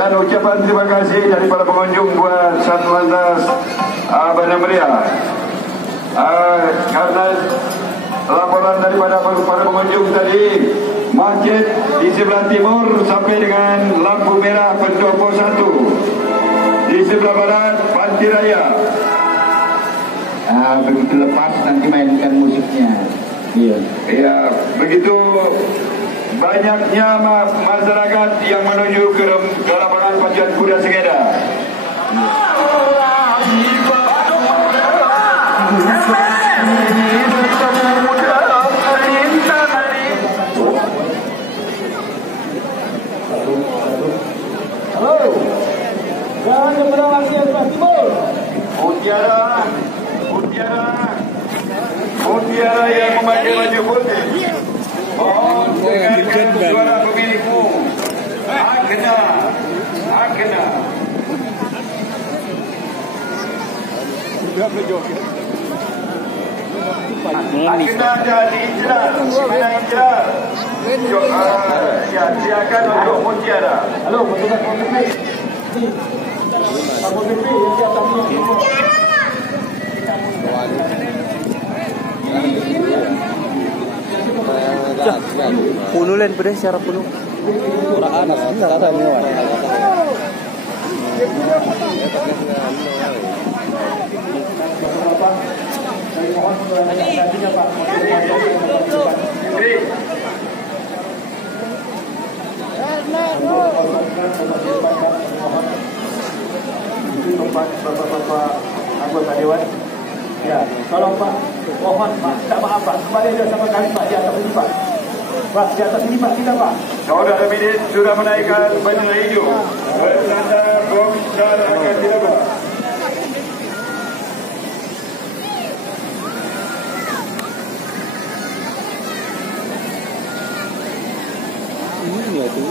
Dan ucapan terima kasih daripada pengunjung buat Satu Lantas Bandar Meriah. Karena laporan daripada para pengunjung tadi, masjid di sebelah timur sampai dengan lampu merah pendopo 1. Di sebelah barat Panti Raya. Begitu lepas nanti mainkan musiknya. Iya. Ya, begitu banyaknya masyarakat yang menuju ke lapangan pacuan kuda Sengeda. Halo. Jangan kepada Asia Timur. Mutiara yang memakai baju putih. Mohon dengarkan suara pemilikmu. Akna. Akna jadi jelas. Ya, silakan untuk Mutiara. Halo, petugas KPP. KPP yang siap kami. Puno len pada secara puno. Orang anak benar ada semua. Bapak-bapak anggota dewan. Ya, tolong Pak, mohon Pak, tak maaf Pak, kembali aja sama kami Pak, di atas ini Pak. Pak, di atas ini Pak, kita Pak. Saudara Bidin sudah menaikkan bendera hijau bertanda Komisar akan dilepas. Ini dia tu.